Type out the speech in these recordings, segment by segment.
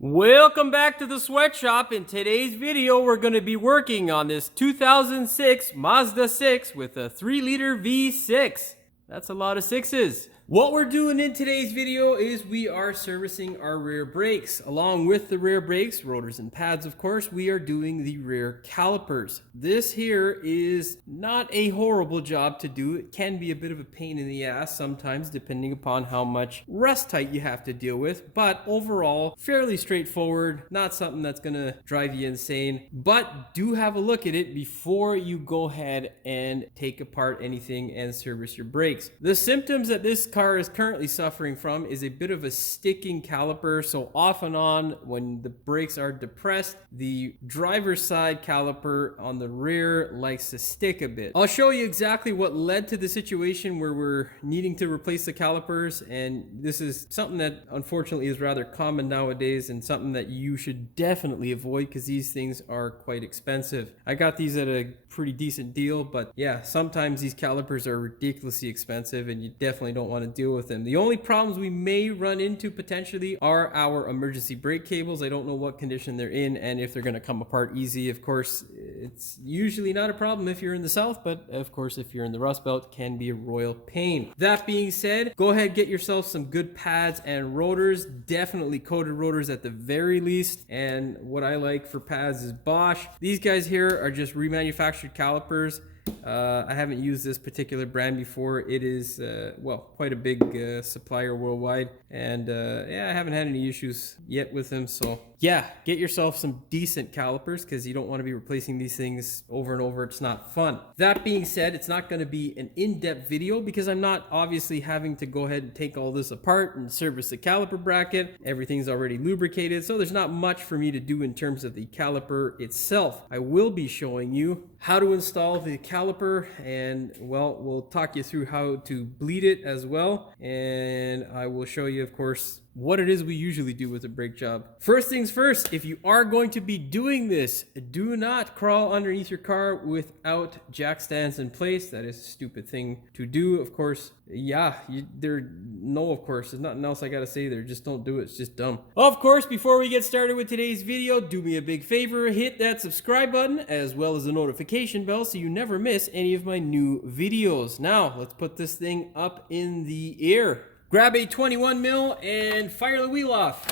Welcome back to the sweatshop. In today's video, we're going to be working on this 2006 Mazda 6 with a 3-liter V6. That's a lot of sixes. What we're doing in today's video is we are servicing our rear brakes. Along with the rear brakes, rotors and pads of course, we are doing the rear calipers. This here is not a horrible job to do. It can be a bit of a pain in the ass sometimes depending upon how much rust tight you have to deal with, but overall fairly straightforward, not something that's gonna drive you insane. But do have a look at it before you go ahead and take apart anything and service your brakes. The symptoms that this car is currently suffering from is a bit of a sticking caliper. So off and on, when the brakes are depressed, the driver's side caliper on the rear likes to stick a bit. I'll show you exactly what led to the situation where we're needing to replace the calipers, and this is something that unfortunately is rather common nowadays and something that you should definitely avoid because these things are quite expensive. I got these at a pretty decent deal, but yeah, sometimes these calipers are ridiculously expensive and you definitely don't want to deal with them. The only problems we may run into potentially are our emergency brake cables. I don't know what condition they're in and if they're going to come apart easy. Of course, it's usually not a problem if you're in the south, but of course if you're in the Rust Belt, it can be a royal pain. That being said, go ahead, get yourself some good pads and rotors, definitely coated rotors at the very least. And what I like for pads is Bosch. These guys here are just remanufactured calipers. I haven't used this particular brand before. It is, well, quite a big supplier worldwide. And yeah, I haven't had any issues yet with them. So yeah, get yourself some decent calipers because you don't want to be replacing these things over and over. It's not fun. That being said, it's not going to be an in-depth video because I'm not obviously having to go ahead and take all this apart and service the caliper bracket. Everything's already lubricated, so there's not much for me to do in terms of the caliper itself. I will be showing you how to install the caliper, and well, we'll talk you through how to bleed it as well, and I will show you, of course, what it is we usually do with a brake job. First things first, if you are going to be doing this, do not crawl underneath your car without jack stands in place. That is a stupid thing to do, of course. Yeah, there's nothing else I gotta say there. Just don't do it. It's just dumb. Of course, before we get started with today's video, do me a big favor, hit that subscribe button as well as the notification bell so you never miss any of my new videos. Now, let's put this thing up in the air. Grab a 21 mil and fire the wheel off.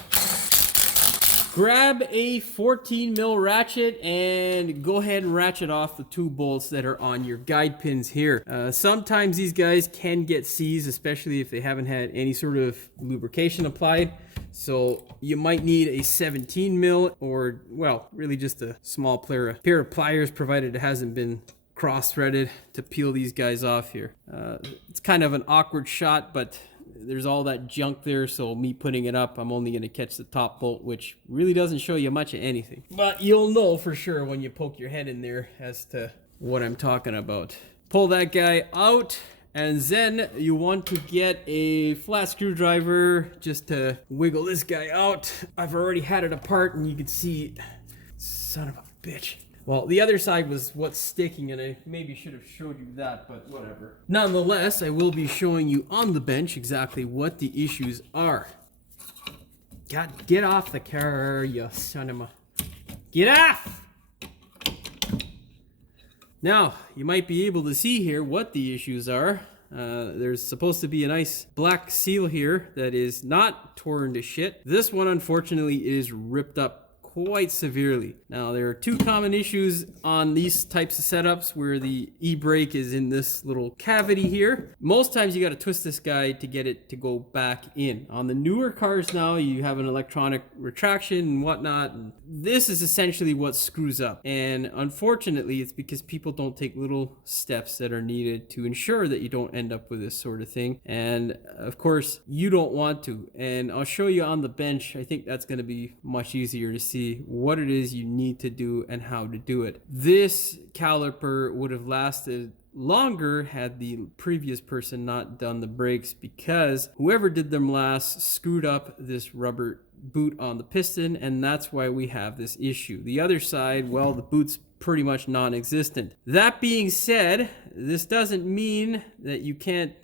Grab a 14 mil ratchet and go ahead and ratchet off the 2 bolts that are on your guide pins here. Sometimes these guys can get seized, especially if they haven't had any sort of lubrication applied. So you might need a 17 mil or, well, really just a small pair of pliers, provided it hasn't been cross-threaded, to peel these guys off here. It's kind of an awkward shot, but there's all that junk there, so me putting it up, I'm only going to catch the top bolt, which really doesn't show you much of anything. But you'll know for sure when you poke your head in there as to what I'm talking about. Pull that guy out, and then you want to get a flat screwdriver just to wiggle this guy out. I've already had it apart, and you can see, son of a bitch. Well, the other side was what's sticking, and I maybe should have showed you that, but whatever. Nonetheless, I will be showing you on the bench exactly what the issues are. God, get off the car, you son of a... Get off! Now, you might be able to see here what the issues are. There's supposed to be a nice black seal here that is not torn to shit. This one, unfortunately, is ripped up quite severely. Now, there are 2 common issues on these types of setups where the e-brake is in this little cavity here. Most times you got to twist this guy to get it to go back in. On the newer cars now, you have an electronic retraction and whatnot, and this is essentially what screws up. And unfortunately, it's because people don't take little steps that are needed to ensure that you don't end up with this sort of thing. And of course, you don't want to. And I'll show you on the bench. I think that's going to be much easier to see what it is you need to do and how to do it. This caliper would have lasted longer had the previous person not done the brakes, because whoever did them last screwed up this rubber boot on the piston, and that's why we have this issue. The other side, well, the boot's pretty much non-existent. That being said, this doesn't mean that you can't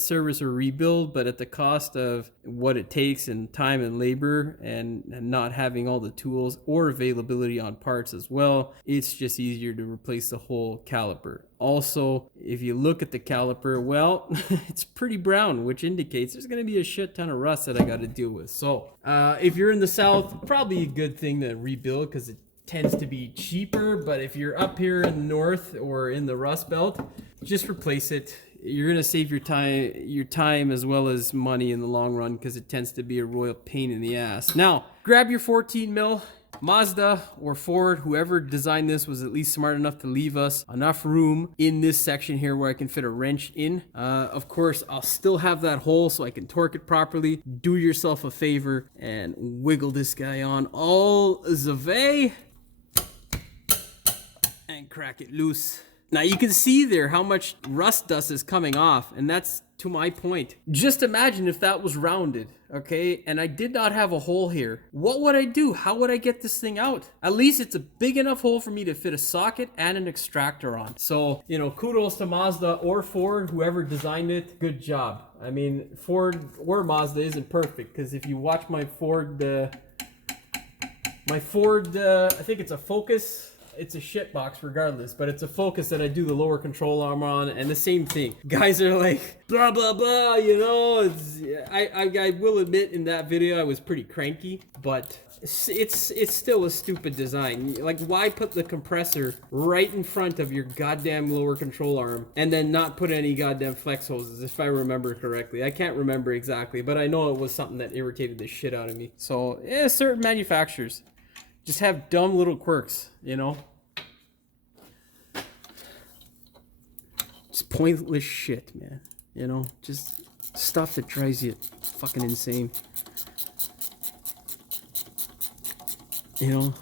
service or rebuild, but at the cost of what it takes in time and labor, and not having all the tools or availability on parts as well. It's just easier to replace the whole caliper. Also, if you look at the caliper, well, it's pretty brown, which indicates there's going to be a shit ton of rust that I got to deal with. So if you're in the south, probably a good thing to rebuild because it tends to be cheaper. But if you're up here in the north or in the Rust Belt, just replace it. You're going to save your time as well as money in the long run, because it tends to be a royal pain in the ass. Now, grab your 14 mil. Mazda or Ford, whoever designed this, was at least smart enough to leave us enough room in this section here where I can fit a wrench in. Of course, I'll still have that hole so I can torque it properly. Do yourself a favor and wiggle this guy on all the way and crack it loose. Now you can see there how much rust dust is coming off, and that's to my point. Just imagine if that was rounded, okay, and I did not have a hole here. What would I do? How would I get this thing out? At least it's a big enough hole for me to fit a socket and an extractor on. So, you know, kudos to Mazda or Ford, whoever designed it. Good job. I mean, Ford or Mazda isn't perfect, because if you watch my Ford, I think it's a Focus. It's a shit box regardless, but it's a Focus that I do the lower control arm on, and the same thing. Guys are like, blah, blah, blah, you know. I will admit in that video I was pretty cranky, but it's still a stupid design. Like, why put the compressor right in front of your goddamn lower control arm and then not put any goddamn flex hoses, if I remember correctly? I can't remember exactly, but I know it was something that irritated the shit out of me. So, yeah, certain manufacturers just have dumb little quirks, you know? Just pointless shit, man. You know? Just stuff that drives you fucking insane. You know?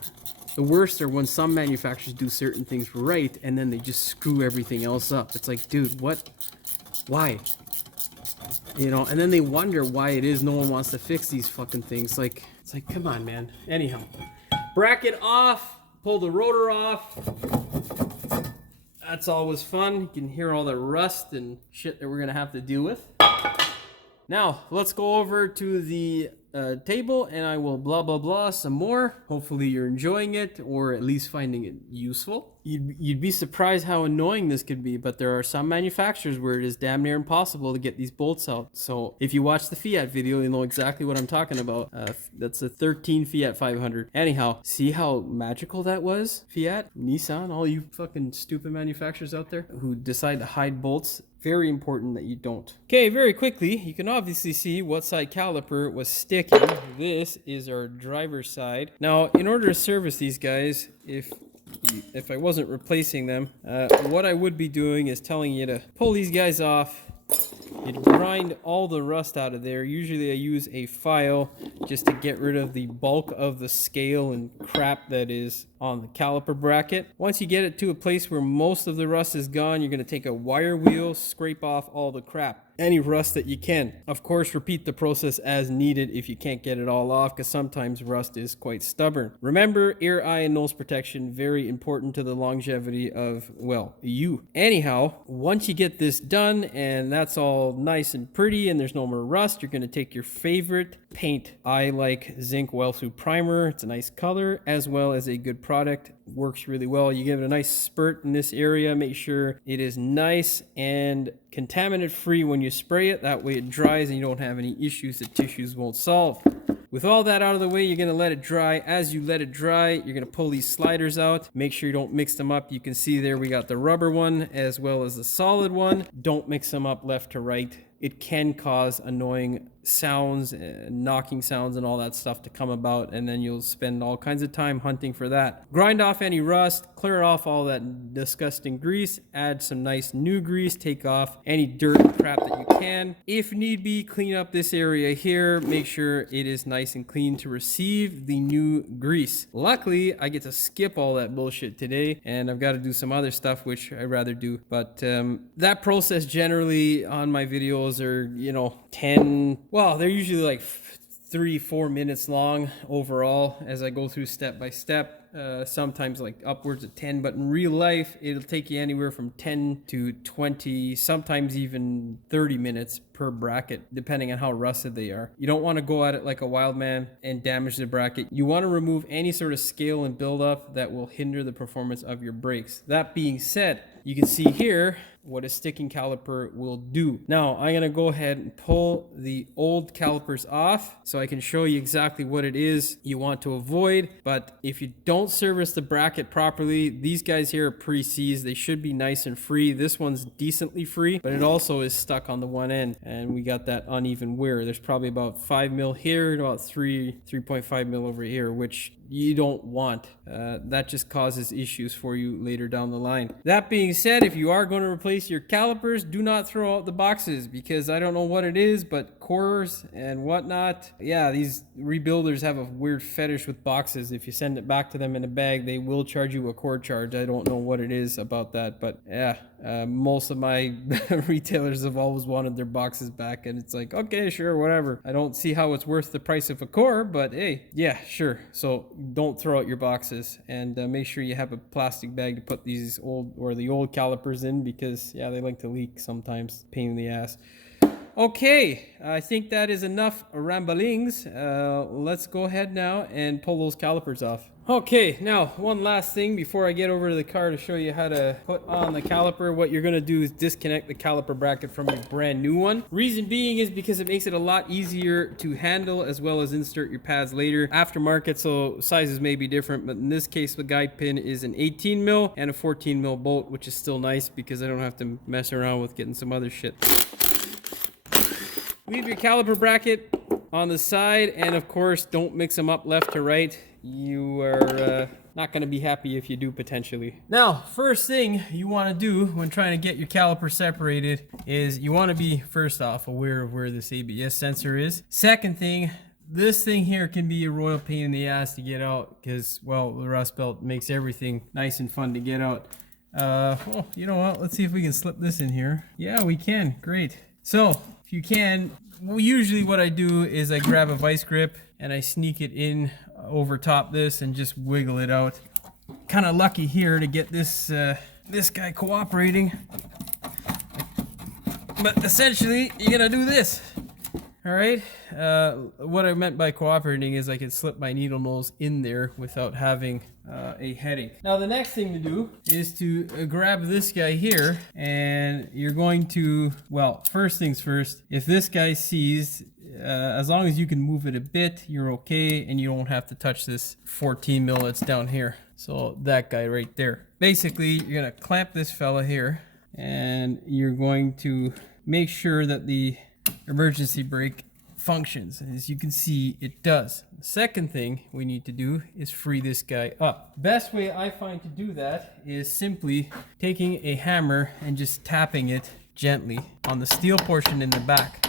The worst are when some manufacturers do certain things right and then they just screw everything else up. It's like, dude, what? Why? You know? And then they wonder why it is no one wants to fix these fucking things. Like, it's like, come on, man. Anyhow. Bracket off, pull the rotor off. That's always fun. You can hear all the rust and shit that we're gonna have to deal with. Now, let's go over to the table and I will blah blah blah some more. Hopefully you're enjoying it, or at least finding it useful. You'd be surprised how annoying this could be, but there are some manufacturers where it is damn near impossible to get these bolts out. So if you watch the Fiat video, you'll know exactly what I'm talking about. That's a 13 Fiat 500. Anyhow, see how magical that was? Fiat, Nissan, all you fucking stupid manufacturers out there who decide to hide bolts. Very important that you don't. Okay, very quickly, you can obviously see what side caliper was sticking. This is our driver's side. Now, in order to service these guys, if I wasn't replacing them, what I would be doing is telling you to pull these guys off. You'd grind all the rust out of there. Usually I use a file just to get rid of the bulk of the scale and crap that is on the caliper bracket. Once you get it to a place where most of the rust is gone, you're going to take a wire wheel, scrape off all the crap, any rust that you can. Of course, repeat the process as needed if you can't get it all off, because sometimes rust is quite stubborn. Remember, ear, eye, and nose protection, very important to the longevity of, well, you. Anyhow, once you get this done and that's all nice and pretty and there's no more rust, you're going to take your favorite paint. I like Zinc Wellsuit Primer. It's a nice color as well as a good product. Works really well. You give it a nice spurt in this area. Make sure it is nice and contaminant free when you spray it. That way it dries and you don't have any issues that tissues won't solve. With all that out of the way, you're going to let it dry. As you let it dry, you're going to pull these sliders out. Make sure you don't mix them up. You can see there we got the rubber one as well as the solid one. Don't mix them up left to right. It can cause annoying sounds, knocking sounds and all that stuff to come about, and then you'll spend all kinds of time hunting for that. Grind off any rust, clear off all that disgusting grease, add some nice new grease, take off any dirt and crap that you can. If need be, clean up this area here, make sure it is nice and clean to receive the new grease. Luckily, I get to skip all that bullshit today, and I've got to do some other stuff which I'd rather do, but that process generally on my videos are, you know, 10, well, they're usually like 3-4 minutes long overall as I go through step by step. sometimes like upwards of 10, but in real life, it'll take you anywhere from 10 to 20, sometimes even 30 minutes per bracket, depending on how rusted they are. You don't want to go at it like a wild man and damage the bracket. You want to remove any sort of scale and buildup that will hinder the performance of your brakes. That being said, you can see here what a sticking caliper will do. Now, I'm going to go ahead and pull the old calipers off so I can show you exactly what it is you want to avoid. But if you don't service the bracket properly, these guys here are pre-seized. They should be nice and free. This one's decently free, but it also is stuck on the one end, and we got that uneven wear. There's probably about 5 mil here and about 3.5 mil over here, which you don't want. That just causes issues for you later down the line. That being said, if you are going to replace your calipers, do not throw out the boxes, because I don't know what it is, but cores and whatnot, yeah, these rebuilders have a weird fetish with boxes. If you send it back to them in a bag, they will charge you a core charge. I don't know what it is about that, but yeah, most of my retailers have always wanted their boxes back, and it's like, okay, sure, whatever. I don't see how it's worth the price of a core, but hey, yeah, sure. So don't throw out your boxes, and make sure you have a plastic bag to put these the old calipers in, because yeah, they like to leak sometimes. Pain in the ass. Okay, I think that is enough ramblings. Let's go ahead now and pull those calipers off. Okay, now one last thing before I get over to the car to show you how to put on the caliper. What you're going to do is disconnect the caliper bracket from your brand new one. Reason being is because it makes it a lot easier to handle, as well as insert your pads later. Aftermarket, so sizes may be different, but in this case the guide pin is an 18 mil and a 14 mil bolt, which is still nice because I don't have to mess around with getting some other shit. Leave your caliper bracket on the side, and of course don't mix them up left to right. You are not going to be happy if you do, potentially. Now, first thing you want to do when trying to get your caliper separated is you want to be, first off, aware of where this ABS sensor is. Second thing, this thing here can be a royal pain in the ass to get out because, well, the rust belt makes everything nice and fun to get out. Well, you know what? Let's see if we can slip this in here. Yeah, we can. Great. So, if you can, well, usually what I do is I grab a vice grip and I sneak it in over top this and just wiggle it out. Kind of lucky here to get this this guy cooperating, but essentially you're gonna do this. All right, what I meant by cooperating is I could slip my needle nose in there without having a headache. Now the next thing to do is to grab this guy here, and you're going to, well, first things first, if this guy seized, as long as you can move it a bit, you're okay, and you don't have to touch this 14 mil that's down here. So that guy right there. Basically, you're gonna clamp this fella here, and you're going to make sure that the emergency brake functions. As you can see, it does. The second thing we need to do is free this guy up. Best way I find to do that is simply taking a hammer and just tapping it gently on the steel portion in the back.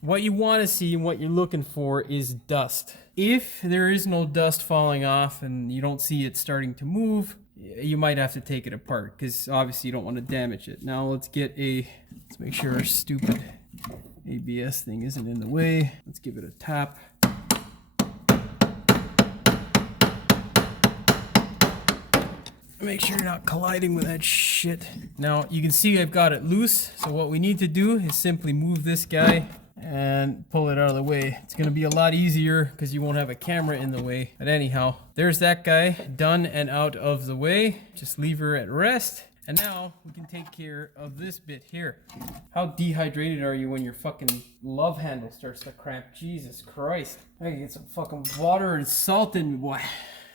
What you want to see and what you're looking for is dust. If there is no dust falling off and you don't see it starting to move, you might have to take it apart because obviously you don't want to damage it. Now let's make sure our stupid ABS thing isn't in the way. Let's give it a tap. Make sure you're not colliding with that shit. Now you can see I've got it loose, so what we need to do is simply move this guy and pull it out of the way. It's going to be a lot easier because you won't have a camera in the way. But anyhow, there's that guy done and out of the way. Just leave her at rest. And now we can take care of this bit here. How dehydrated are you when your fucking love handle starts to cramp? Jesus Christ. I can get some fucking water and salt in me, boy.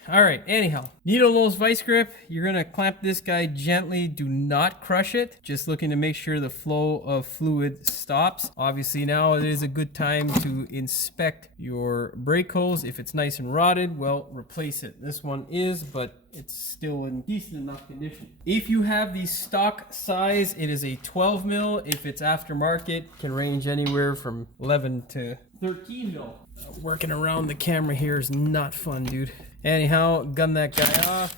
Alright, anyhow, needle nose vice grip. You're gonna clamp this guy gently. Do not crush it. Just looking to make sure the flow of fluid stops. Obviously now it is a good time to inspect your brake hose. If it's nice and rotted, well, replace it. This one is, but it's still in decent enough condition. If you have the stock size, it is a 12 mil. If it's aftermarket, it can range anywhere from 11 to 13 mil. Working around the camera here is not fun, dude. Anyhow, gun that guy off.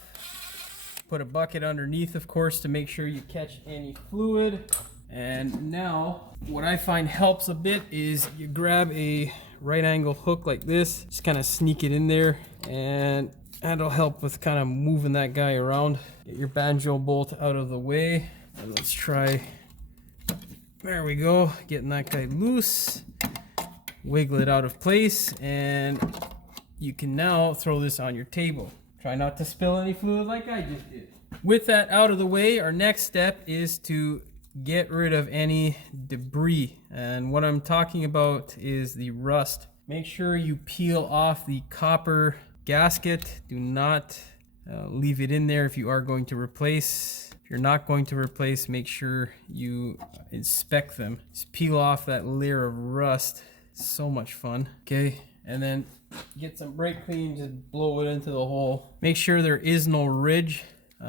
Put a bucket underneath, of course, to make sure you catch any fluid. And now, what I find helps a bit is you grab a right angle hook like this. Just kind of sneak it in there and That'll help with kind of moving that guy around. Get your banjo bolt out of the way. And let's try, there we go, getting that guy loose. Wiggle it out of place, and you can now throw this on your table. Try not to spill any fluid like I just did. With that out of the way, our next step is to get rid of any debris. And what I'm talking about is the rust. Make sure you peel off the copper gasket. Do not leave it in there if you are going to replace. If you're not going to replace, make sure you inspect them. Just peel off that layer of rust. It's so much fun. Okay, and then get some brake clean, just blow it into the hole. Make sure there is no ridge.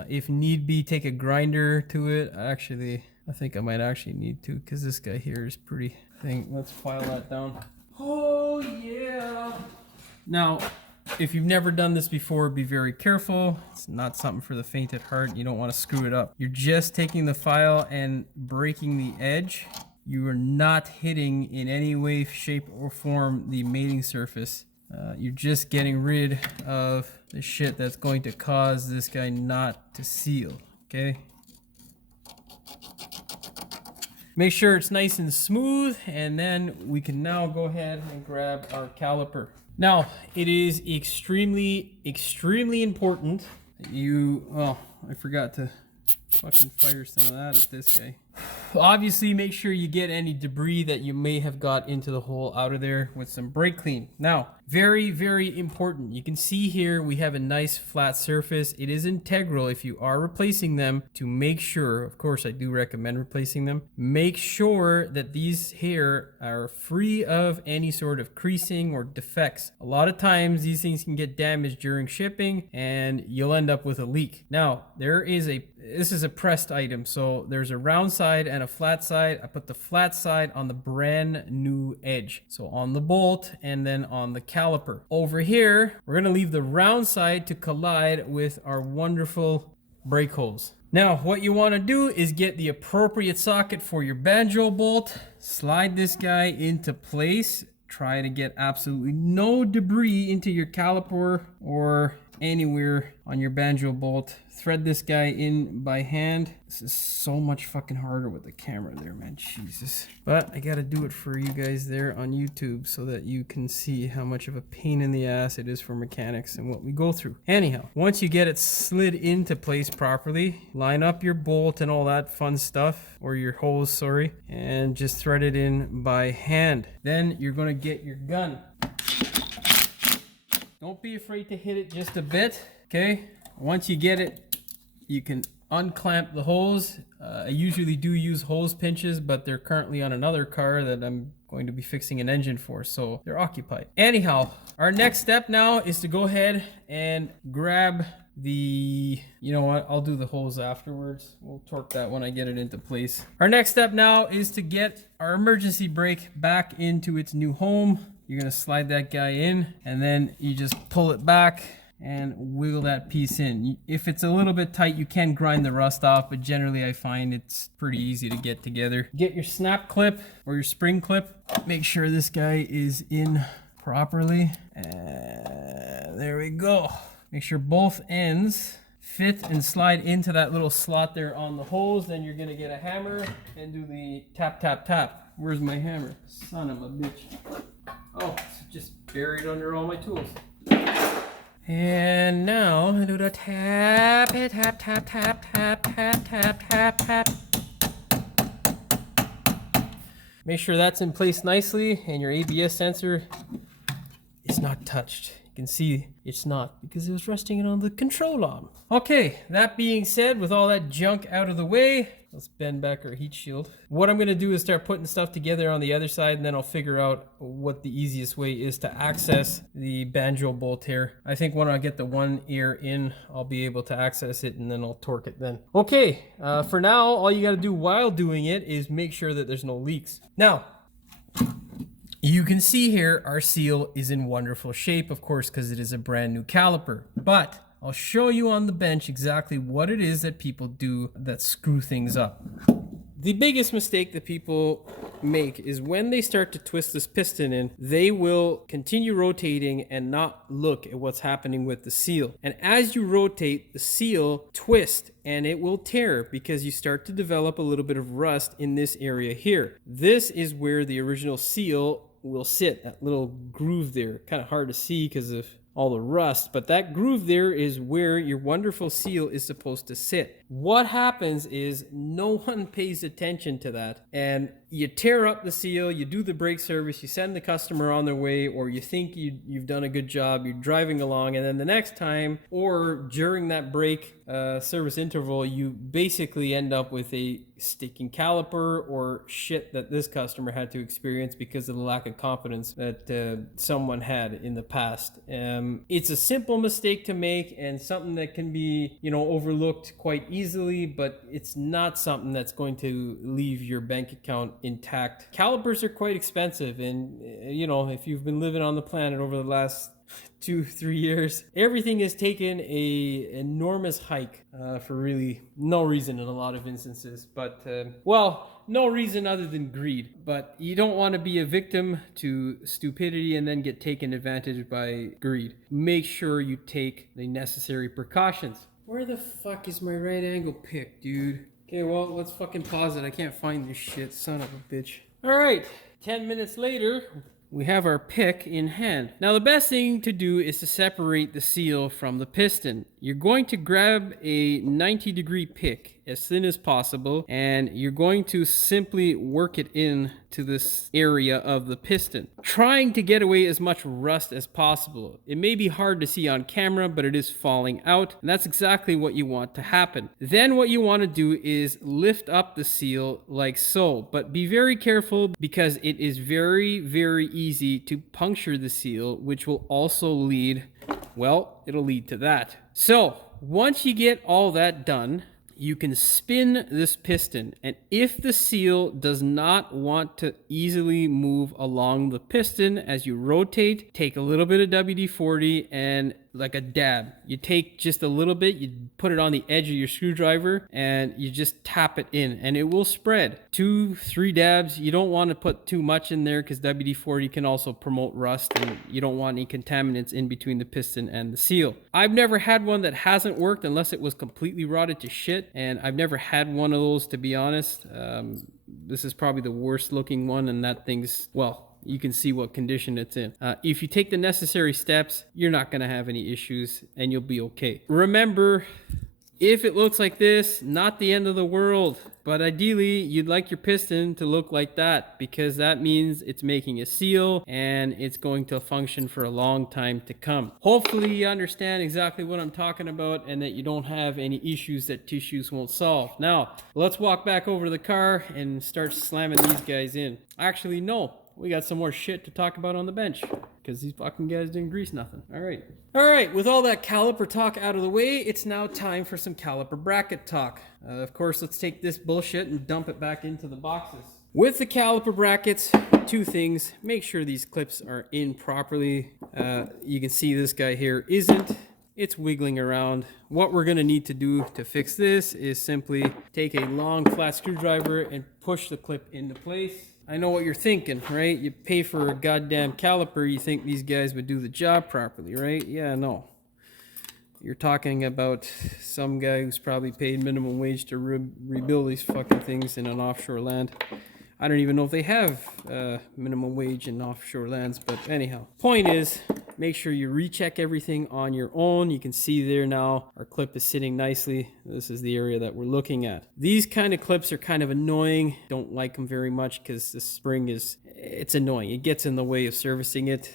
If need be, take a grinder to it. Actually, I think I might actually need to, because this guy here is pretty thing. Let's file that down. Oh yeah. Now, if you've never done this before, be very careful. It's not something for the faint at heart. You don't want to screw it up. You're just taking the file and breaking the edge. You are not hitting in any way, shape, or form the mating surface. You're just getting rid of the shit that's going to cause this guy not to seal, okay? Make sure it's nice and smooth, and then we can now go ahead and grab our caliper. Now, it is extremely important that you, well, I forgot to fucking fire some of that at this guy. Obviously, make sure you get any debris that you may have got into the hole out of there with some brake clean. Now, very, very important. You can see here we have a nice flat surface. It is integral if you are replacing them to make sure, of course I do recommend replacing them, make sure that these here are free of any sort of creasing or defects. A lot of times these things can get damaged during shipping and you'll end up with a leak. Now, this is a pressed item, so there's a round side and a flat side. I put the flat side on the brand new edge, so on the bolt and then on the caliper. Over here, we're gonna leave the round side to collide with our wonderful brake holes. Now, what you wanna do is get the appropriate socket for your banjo bolt, slide this guy into place, try to get absolutely no debris into your caliper or anywhere on your banjo bolt. Thread this guy in by hand. This is so much fucking harder with the camera there, man. Jesus. But I gotta do it for you guys there on YouTube so that you can see how much of a pain in the ass it is for mechanics and what we go through. Anyhow, once you get it slid into place properly, line up your bolt and all that fun stuff, or your hose, sorry, and just thread it in by hand. Then you're gonna get your gun. Don't be afraid to hit it just a bit, okay? Once you get it, you can unclamp the hose. I usually do use hose pinches, but they're currently on another car that I'm going to be fixing an engine for, so they're occupied. Anyhow, our next step now is to go ahead and grab the, you know what, I'll do the hose afterwards. We'll torque that when I get it into place. Our next step now is to get our emergency brake back into its new home. You're gonna slide that guy in and then you just pull it back and wiggle that piece in. If it's a little bit tight, you can grind the rust off, but generally I find it's pretty easy to get together. Get your snap clip or your spring clip. Make sure this guy is in properly. And there we go. Make sure both ends fit and slide into that little slot there on the hose. Then you're gonna get a hammer and do the tap, tap, tap. Where's my hammer? Son of a bitch. Oh, it's just buried under all my tools. And now do the tap, tap, tap, tap, tap, tap, tap, tap, tap. Make sure that's in place nicely and your ABS sensor is not touched. You can see it's not because it was resting on the control arm. Okay, that being said, with all that junk out of the way, let's bend back our heat shield. What I'm gonna do is start putting stuff together on the other side, and then I'll figure out what the easiest way is to access the banjo bolt here. I think when I get the one ear in, I'll be able to access it, and then I'll torque it then. Okay, for now, all you gotta do while doing it is make sure that there's no leaks. Now, you can see here our seal is in wonderful shape, of course, because it is a brand new caliper. But I'll show you on the bench exactly what it is that people do that screw things up. The biggest mistake that people make is when they start to twist this piston in, they will continue rotating and not look at what's happening with the seal. And as you rotate, the seal twists and it will tear because you start to develop a little bit of rust in this area here. This is where the original seal will sit, that little groove there. Kind of hard to see because of all the rust, but that groove there is where your wonderful seal is supposed to sit. What happens is no one pays attention to that, and you tear up the seal, you do the brake service, you send the customer on their way, or you think you've done a good job, you're driving along, and then the next time, or during that brake service interval, you basically end up with a sticking caliper or shit that this customer had to experience because of the lack of confidence that someone had in the past. It's a simple mistake to make and something that can be, overlooked quite easily, but it's not something that's going to leave your bank account intact. Calipers are quite expensive, and if you've been living on the planet over the last 2-3 years, everything has taken a enormous hike for really no reason in a lot of instances, but no reason other than greed. But you don't want to be a victim to stupidity and then get taken advantage of by greed. Make sure you take the necessary precautions. Where the fuck is my right angle pick, dude? Okay, well, let's fucking pause it. I can't find this shit, son of a bitch. All right, 10 minutes later, we have our pick in hand. Now, the best thing to do is to separate the seal from the piston. You're going to grab a 90-degree pick as thin as possible, and you're going to simply work it in to this area of the piston, trying to get away as much rust as possible. It may be hard to see on camera, but it is falling out, and that's exactly what you want to happen. Then what you want to do is lift up the seal like so, but be very careful because it is very, very easy to puncture the seal, which will also lead, it'll lead to that. So once you get all that done, you can spin this piston, and if the seal does not want to easily move along the piston as you rotate, take a little bit of WD-40 and like a dab. You take just a little bit, you put it on the edge of your screwdriver, and you just tap it in, and it will spread. 2-3 dabs. You don't want to put too much in there because WD-40 can also promote rust, and you don't want any contaminants in between the piston and the seal. I've never had one that hasn't worked unless it was completely rotted to shit, and I've never had one of those, to be honest. This is probably the worst looking one, and that thing's, you can see what condition it's in. If you take the necessary steps, you're not going to have any issues and you'll be okay. Remember, if it looks like this, not the end of the world, but ideally you'd like your piston to look like that because that means it's making a seal and it's going to function for a long time to come. Hopefully you understand exactly what I'm talking about and that you don't have any issues that tissues won't solve. Now, let's walk back over to the car and start slamming these guys in. Actually, no. We got some more shit to talk about on the bench because these fucking guys didn't grease nothing. All right, with all that caliper talk out of the way, it's now time for some caliper bracket talk. Of course, let's take this bullshit and dump it back into the boxes. With the caliper brackets, 2 things. Make sure these clips are in properly. You can see this guy here isn't. It's wiggling around. What we're gonna need to do to fix this is simply take a long flat screwdriver and push the clip into place. I know what you're thinking, right? You pay for a goddamn caliper, you think these guys would do the job properly, right? Yeah, no. You're talking about some guy who's probably paid minimum wage to rebuild these fucking things in an offshore land. I don't even know if they have minimum wage in offshore lands, but anyhow. Point is, make sure you recheck everything on your own. You can see there now, our clip is sitting nicely. This is the area that we're looking at. These kind of clips are kind of annoying. Don't like them very much because the spring it's annoying. It gets in the way of servicing it.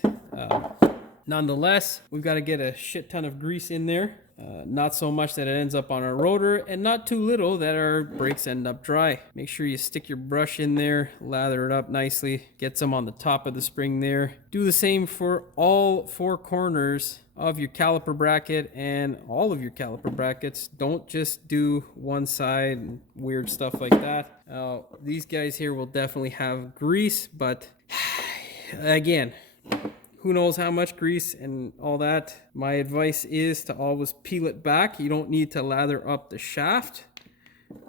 Nonetheless, we've got to get a shit ton of grease in there. Not so much that it ends up on our rotor, and not too little that our brakes end up dry. Make sure you stick your brush in there, lather it up nicely, get some on the top of the spring there. Do the same for all 4 corners of your caliper bracket and all of your caliper brackets. Don't just do one side and weird stuff like that. These guys here will definitely have grease, but again, who knows how much grease and all that. My advice is to always peel it back. You don't need to lather up the shaft.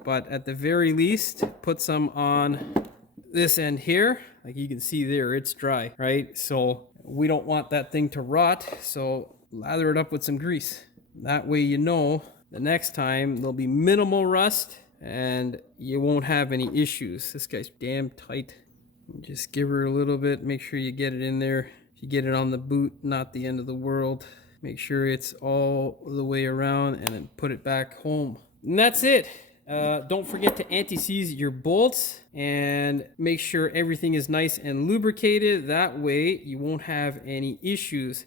but at the very least, put some on this end here. Like you can see there, it's dry, right? So we don't want that thing to rot, so lather it up with some grease. That way you know the next time there'll be minimal rust and you won't have any issues. This guy's damn tight. Just give her a little bit, make sure you get it in there. If you get it on the boot, not the end of the world. Make sure it's all the way around and then put it back home. And that's it. Don't forget to anti-seize your bolts and make sure everything is nice and lubricated. That way you won't have any issues.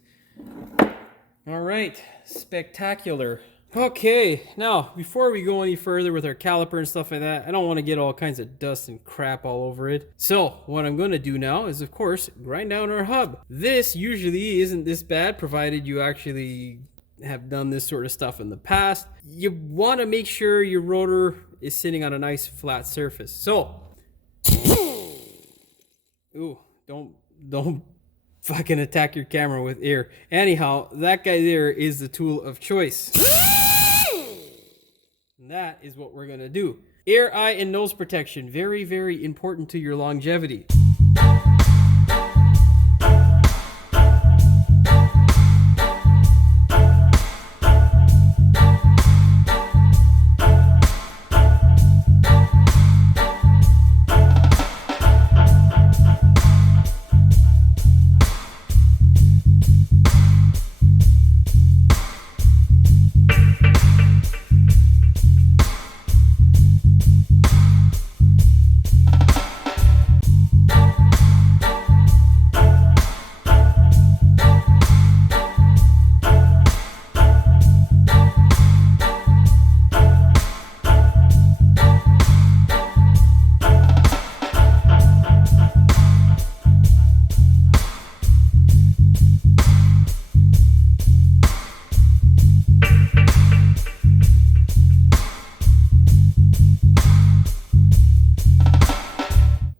All right, spectacular. Okay, now before we go any further with our caliper and stuff like that, I don't want to get all kinds of dust and crap all over it. So what I'm going to do now is, of course, grind down our hub. This usually isn't this bad, provided you actually have done this sort of stuff in the past. You want to make sure your rotor is sitting on a nice flat surface. So, ooh, don't fucking attack your camera with air. Anyhow, that guy there is the tool of choice. And that is what we're gonna do. Ear, eye, and nose protection. Very, very important to your longevity.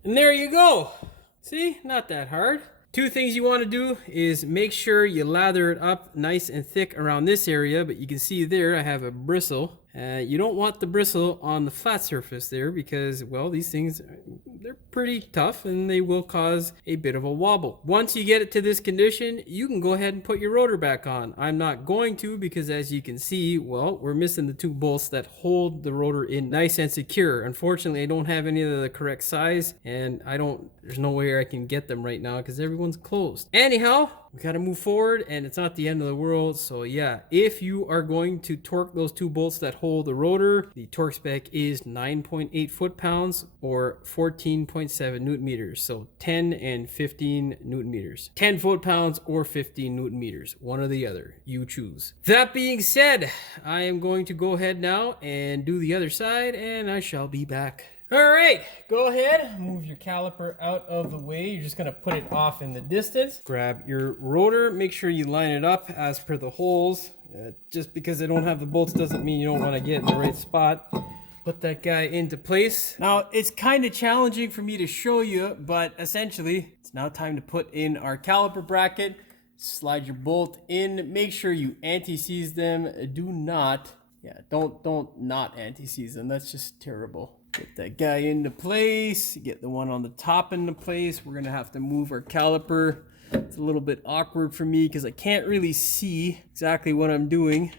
And there you go. See, not that hard. Two things you want to do is make sure you lather it up nice and thick around this area, but you can see there I have a bristle. You don't want the bristle on the flat surface there because, well, these things, they're pretty tough and they will cause a bit of a wobble. Once you get it to this condition, you can go ahead and put your rotor back on. I'm not going to because, as you can see, well, we're missing the two bolts that hold the rotor in nice and secure. Unfortunately, I don't have any of the correct size and there's no way I can get them right now because everyone's closed. Anyhow, we gotta move forward and it's not the end of the world. So yeah, if you are going to torque those two bolts that hold the rotor, the torque spec is 9.8 foot-pounds or 14.7 newton meters. So 10 and 15 newton meters. 10 foot-pounds or 15 newton meters. One or the other. You choose. That being said, I am going to go ahead now and do the other side and I shall be back. All right, go ahead, move your caliper out of the way. You're just gonna put it off in the distance. Grab your rotor, make sure you line it up as per the holes. Just because I don't have the bolts doesn't mean you don't wanna get in the right spot. Put that guy into place. Now, it's kind of challenging for me to show you, but essentially, it's now time to put in our caliper bracket. Slide your bolt in, make sure you anti-seize them. Don't not anti-seize them, that's just terrible. Get that guy into place, get the one on the top into place. We're gonna have to move our caliper. It's a little bit awkward for me because I can't really see exactly what I'm doing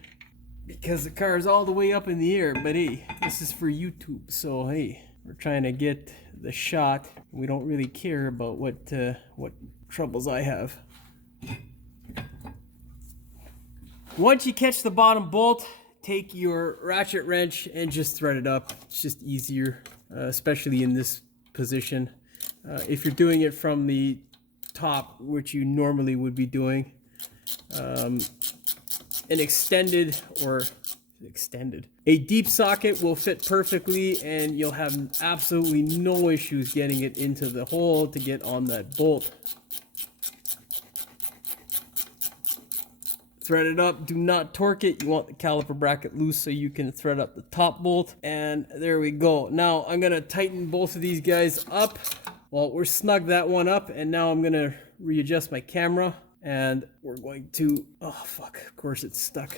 because the car is all the way up in the air. But hey, this is for YouTube, so hey, we're trying to get the shot. We don't really care about what troubles I have. Once you catch the bottom bolt, take your ratchet wrench and just thread it up. It's just easier, especially in this position. If you're doing it from the top, which you normally would be doing, a deep socket will fit perfectly and you'll have absolutely no issues getting it into the hole to get on that bolt. Thread it up, do not torque it. You want the caliper bracket loose so you can thread up the top bolt. And there we go. Now I'm gonna tighten both of these guys up. Well, we're snug that one up and now I'm gonna readjust my camera and we're going to, oh fuck, of course it's stuck.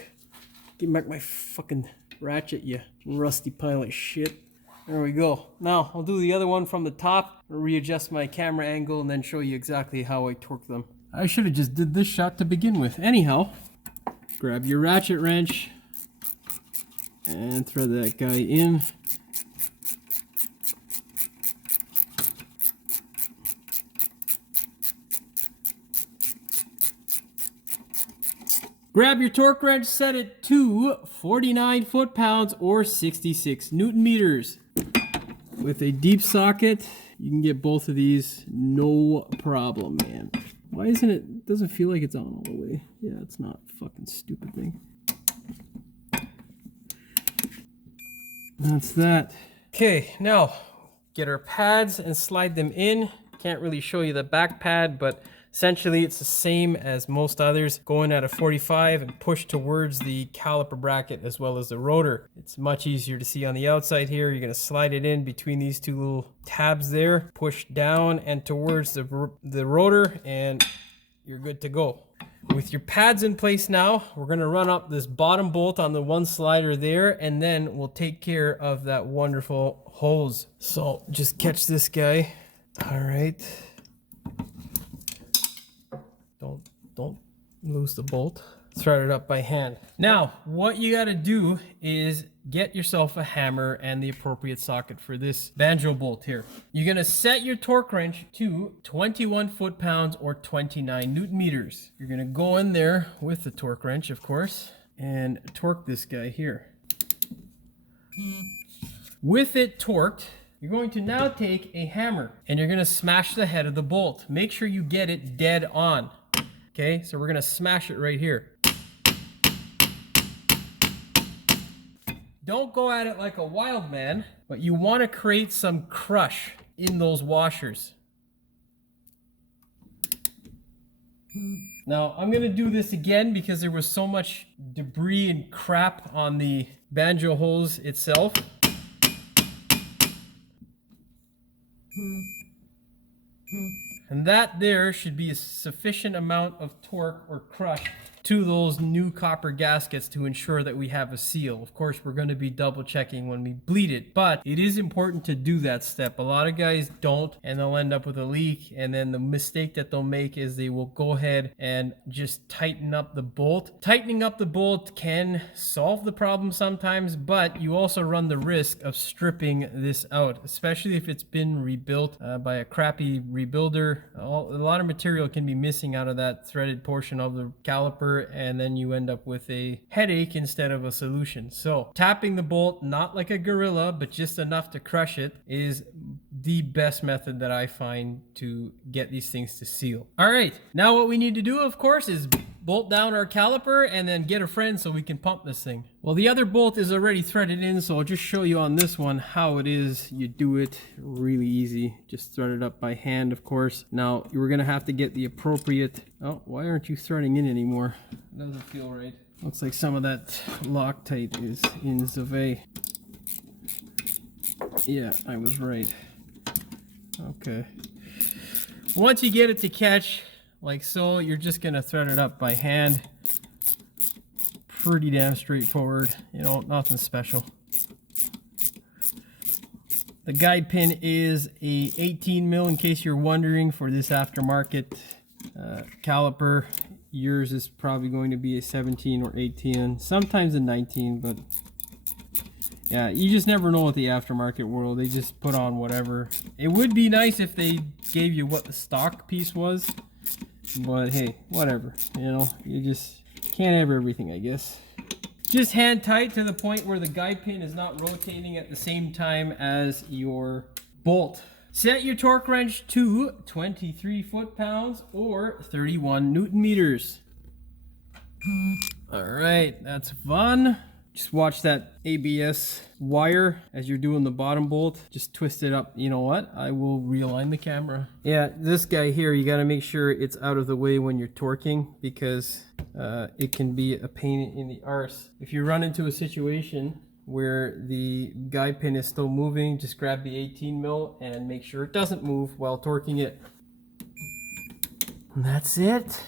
Give back my fucking ratchet, you rusty pile of shit. There we go. Now I'll do the other one from the top, readjust my camera angle, and then show you exactly how I torque them. I should have just did this shot to begin with. Anyhow, grab your ratchet wrench and thread that guy in. Grab your torque wrench, set it to 49 foot-pounds or 66 Newton meters. With a deep socket, you can get both of these, no problem, man. Why isn't it, doesn't feel like it's on all the way. Yeah, it's not a fucking stupid thing. That's that. Okay, now get our pads and slide them in. Can't really show you the back pad, but essentially it's the same as most others. Go in at a 45 and push towards the caliper bracket as well as the rotor. It's much easier to see on the outside here. You're gonna slide it in between these two little tabs there, push down and towards the rotor, and you're good to go. With your pads in place now, we're gonna run up this bottom bolt on the one slider there, and then we'll take care of that wonderful hose. So just catch this guy. All right. Don't lose the bolt. Thread it up by hand. Now, what you gotta do is get yourself a hammer and the appropriate socket for this banjo bolt here. You're gonna set your torque wrench to 21 foot-pounds or 29 Newton meters. You're gonna go in there with the torque wrench, of course, and torque this guy here. With it torqued, you're going to now take a hammer and you're gonna smash the head of the bolt. Make sure you get it dead on. Okay, so we're gonna smash it right here. Don't go at it like a wild man, but you want to create some crush in those washers. Now, I'm gonna do this again because there was so much debris and crap on the banjo hose itself. And that there should be a sufficient amount of torque or crush to those new copper gaskets to ensure that we have a seal. Of course, we're going to be double checking when we bleed it, but it is important to do that step. A lot of guys don't, and they'll end up with a leak, and then the mistake that they'll make is they will go ahead and just tighten up the bolt. Tightening up the bolt can solve the problem sometimes, but you also run the risk of stripping this out, especially if it's been rebuilt by a crappy rebuilder. A lot of material can be missing out of that threaded portion of the caliper, and then you end up with a headache instead of a solution. So tapping the bolt, not like a gorilla, but just enough to crush it, is the best method that I find to get these things to seal. All right, now what we need to do, of course, is bolt down our caliper and then get a friend so we can pump this thing. Well, the other bolt is already threaded in, so I'll just show you on this one how it is. You do it really easy. Just thread it up by hand, of course. Now, you're gonna have to get the appropriate... Oh, why aren't you threading in anymore? It doesn't feel right. Looks like some of that Loctite is in the way. Yeah, I was right. Okay. Once you get it to catch, like so, you're just gonna thread it up by hand. Pretty damn straightforward, you know, nothing special. The guide pin is a 18 mil, in case you're wondering, for this aftermarket caliper. Yours is probably going to be a 17 or 18, sometimes a 19, but yeah, you just never know with the aftermarket world. They just put on whatever. It would be nice if they gave you what the stock piece was, but hey, whatever, you know, you just can't have everything, I guess. Just hand tight to the point where the guide pin is not rotating at the same time as your bolt. Set your torque wrench to 23 foot-pounds or 31 Newton meters. All right, that's fun. Just watch that ABS wire as you're doing the bottom bolt. Just twist it up. You know what? I will realign the camera. Yeah, this guy here, you got to make sure it's out of the way when you're torquing, because it can be a pain in the arse. If you run into a situation where the guide pin is still moving, just grab the 18 mil and make sure it doesn't move while torquing it. And that's it.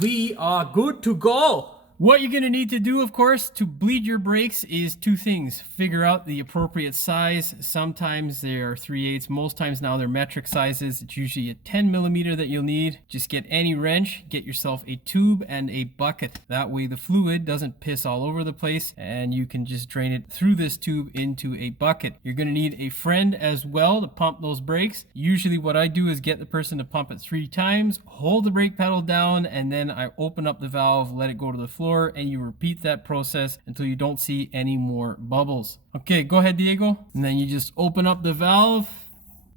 We are good to go. What you're going to need to do, of course, to bleed your brakes is two things. Figure out the appropriate size. Sometimes they are 3/8. Most times now they're metric sizes. It's usually a 10 millimeter that you'll need. Just get any wrench, get yourself a tube and a bucket. That way the fluid doesn't piss all over the place and you can just drain it through this tube into a bucket. You're going to need a friend as well to pump those brakes. Usually what I do is get the person to pump it 3 times, hold the brake pedal down, and then I open up the valve, let it go to the floor, and you repeat that process until you don't see any more bubbles. Okay, go ahead, Diego. And then you just open up the valve,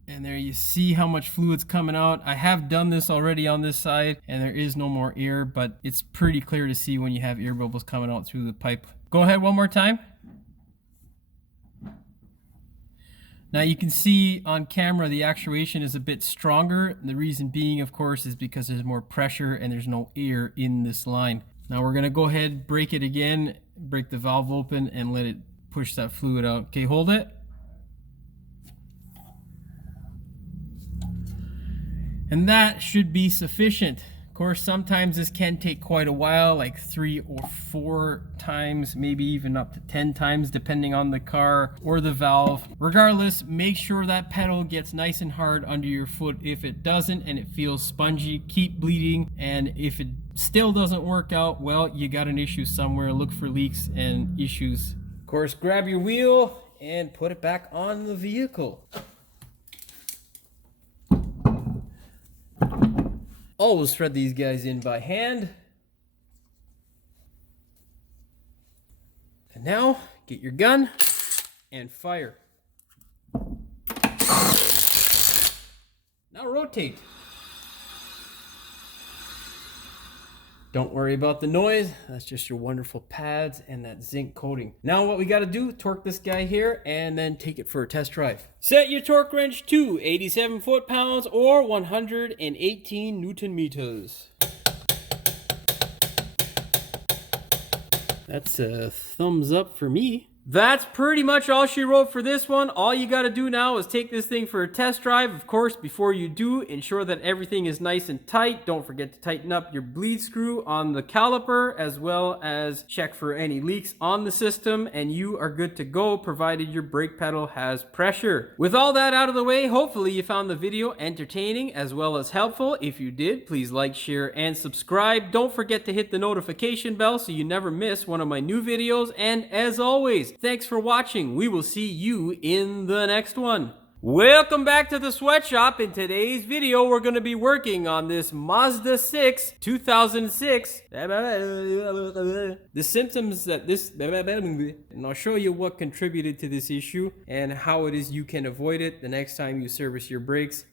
and there you see how much fluid's coming out. I have done this already on this side, and there is no more air, but it's pretty clear to see when you have air bubbles coming out through the pipe. Go ahead one more time. Now you can see on camera the actuation is a bit stronger. The reason being, of course, is because there's more pressure and there's no air in this line. Now we're gonna go ahead, break it again, break the valve open and let it push that fluid out. Okay, hold it. And that should be sufficient. Of course, sometimes this can take quite a while, like 3 or 4 times, maybe even up to 10 times, depending on the car or the valve. Regardless, make sure that pedal gets nice and hard under your foot. If it doesn't and it feels spongy, keep bleeding. And if it still doesn't work out, well, you got an issue somewhere. Look for leaks and issues. Of course, grab your wheel and put it back on the vehicle. Always thread these guys in by hand. And now, get your gun and fire. Now rotate. Don't worry about the noise. That's just your wonderful pads and that zinc coating. Now what we got to do, torque this guy here and then take it for a test drive. Set your torque wrench to 87 foot-pounds or 118 Newton meters. That's a thumbs up for me. That's pretty much all she wrote for this one. All you got to do now is take this thing for a test drive. Of course, before you do, ensure that everything is nice and tight. Don't forget to tighten up your bleed screw on the caliper, as well as check for any leaks on the system, and you are good to go, provided your brake pedal has pressure. With all that out of the way, hopefully you found the video entertaining as well as helpful. If you did, please like, share, and subscribe. Don't forget to hit the notification bell so you never miss one of my new videos. And as always, thanks for watching. We will see you in the next one. Welcome back to the sweatshop. In today's video, we're going to be working on this Mazda 6 2006. The symptoms that this... And I'll show you what contributed to this issue and how it is you can avoid it the next time you service your brakes.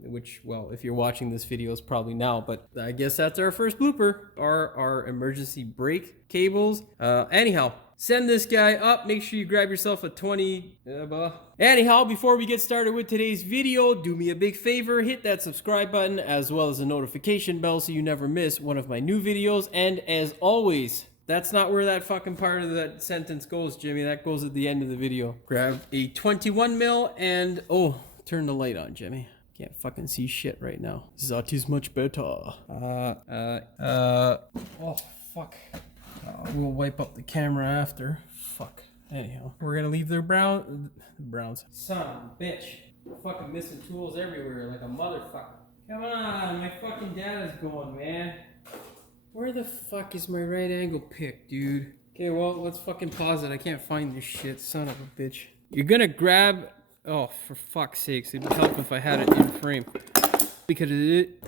Which, well, if you're watching this video, is probably now, but I guess that's our first blooper. Our emergency brake cables. Anyhow, send this guy up. Make sure you grab yourself a 20... Anyhow, before we get started with today's video, do me a big favor. Hit that subscribe button as well as the notification bell so you never miss one of my new videos. And as always, that's not where that fucking part of that sentence goes, Jimmy. That goes at the end of the video. Grab a 21 mil and... Oh, turn the light on, Jimmy. Can't fucking see shit right now. That is much better. Oh, fuck. We'll wipe up the camera after. Fuck. Anyhow, we're gonna leave the browns. Son of a bitch. Fucking missing tools everywhere like a motherfucker. Come on, my fucking data is going, man. Where the fuck is my right angle pick, dude? Okay, well, let's fucking pause it. I can't find this shit, son of a bitch. You're gonna grab... Oh, for fuck's sakes. It'd help if I had it in frame. Because it...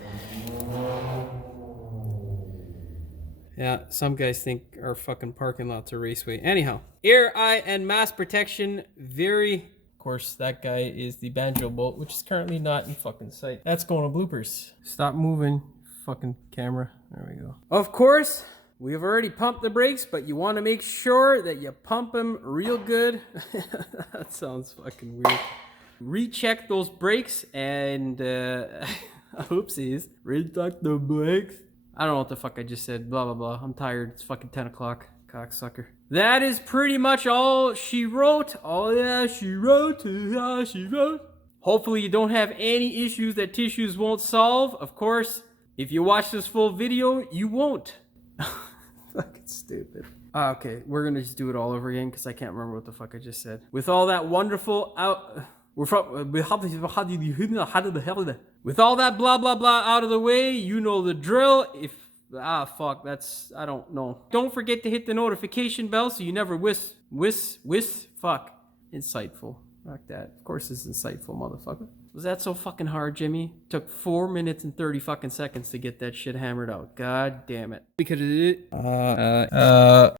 Yeah, some guys think our fucking parking lot's a raceway. Anyhow, ear, eye, and mask protection. Of course, that guy is the banjo bolt, which is currently not in fucking sight. That's going to bloopers. Stop moving, fucking camera. There we go. Of course, we've already pumped the brakes, but you want to make sure that you pump them real good. That sounds fucking weird. Recheck those brakes and, oopsies. Recheck the brakes. I don't know what the fuck I just said. Blah, blah, blah. I'm tired. It's fucking 10 o'clock. Cocksucker. That is pretty much all she wrote. Oh, yeah, she wrote. Yeah, she wrote. Hopefully you don't have any issues that tissues won't solve. Of course, if you watch this full video, you won't. Fucking stupid. Okay, we're gonna just do it all over again because I can't remember what the fuck I just said. With all that wonderful with all that blah blah blah out of the way, you know the drill. Fuck, I don't know. Don't forget to hit the notification bell so you never fuck. Insightful. Fuck that. Of course it's insightful, motherfucker. Was that so fucking hard, Jimmy? Took 4 minutes and 30 fucking seconds to get that shit hammered out. God damn it. Because it